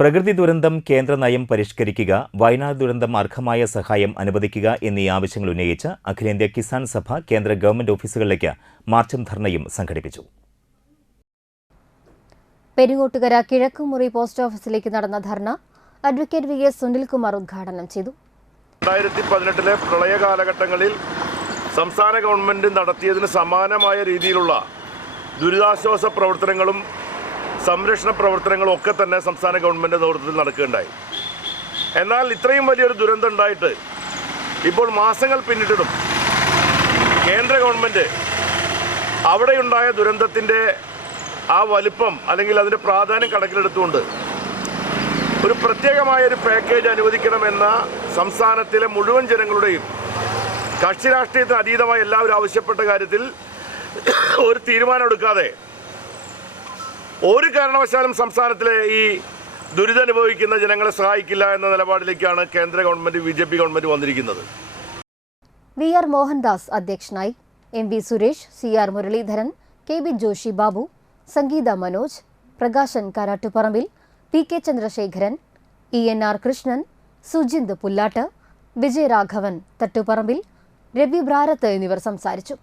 പ്രകൃതി ദുരന്തം കേന്ദ്ര നയം പരിഷ്കരിക്കുക, വയനാട് ദുരന്തം അർഹമായ സഹായം അനുവദിക്കുക എന്നീ ആവശ്യങ്ങൾ ഉന്നയിച്ച് അഖിലേന്ത്യാ കിസാൻ സഭ കേന്ദ്ര ഗവൺമെന്റ് ഓഫീസുകളിലേക്ക് മാർച്ചും ധർണയും സംഘടിപ്പിച്ചു. പെരിങ്ങോട്ടുകര കിഴക്കുമുറി പോസ്റ്റ് ഓഫീസിലേക്ക് നടന്ന ധർണ അഡ്വക്കേറ്റ് വി എസ് സുനിൽകുമാർ ഉദ്ഘാടനം ചെയ്തു. 2018 പ്രളയ കാലഘട്ടങ്ങളിൽ സംസ്ഥാന ഗവൺമെന്റ് നടത്തിയതിന് സമാനമായ രീതിയിലുള്ള ദുരിതാശ്വാസ പ്രവർത്തനങ്ങളും സംരക്ഷണ പ്രവർത്തനങ്ങളും ഒക്കെ തന്നെ സംസ്ഥാന ഗവൺമെന്റ് നേതൃത്വത്തിൽ നടക്കുകയുണ്ടായി. എന്നാൽ ഇത്രയും വലിയൊരു ദുരന്തം ഉണ്ടായിട്ട് ഇപ്പോൾ മാസങ്ങൾ പിന്നിട്ടിട്ടും കേന്ദ്ര ഗവൺമെന്റ് അവിടെയുണ്ടായ ദുരന്തത്തിൻ്റെ ആ വലിപ്പം അല്ലെങ്കിൽ അതിൻ്റെ പ്രാധാന്യം കണക്കിലെടുത്തുകൊണ്ട് ഒരു പ്രത്യേകമായൊരു പാക്കേജ് അനുവദിക്കണമെന്ന സംസ്ഥാനത്തിലെ മുഴുവൻ ജനങ്ങളുടെയും കക്ഷി രാഷ്ട്രീയത്തിന് അതീതമായി എല്ലാവരും ആവശ്യപ്പെട്ട കാര്യത്തിൽ ഒരു തീരുമാനമെടുക്കാതെ ഒരു കാരണവശാലും സംസ്ഥാനത്തിലെ ഈ ദുരിതമനുഭവിക്കുന്ന ജനങ്ങളെ സഹായിക്കില്ല എന്ന നിലപാടിലേക്കാണ് കേന്ദ്ര ഗവൺമെന്റ് BJP ഗവൺമെന്റ് വന്നിരിക്കുന്നത്. VR മോഹൻദാസ് അധ്യക്ഷനായി. MV Suresh, CR Muraleedharan, KB Joshi Babu, സംഗീത മനോജ്, പ്രകാശൻ കാരാട്ടുപറമ്പിൽ, PK ചന്ദ്രശേഖരൻ, ENR കൃഷ്ണൻ, സുജിന്ത് പുല്ലാട്ട്, വിജയരാഘവൻ തട്ടുപറമ്പിൽ, രവി ബ്രാരത്ത് എന്നിവർ സംസാരിച്ചു.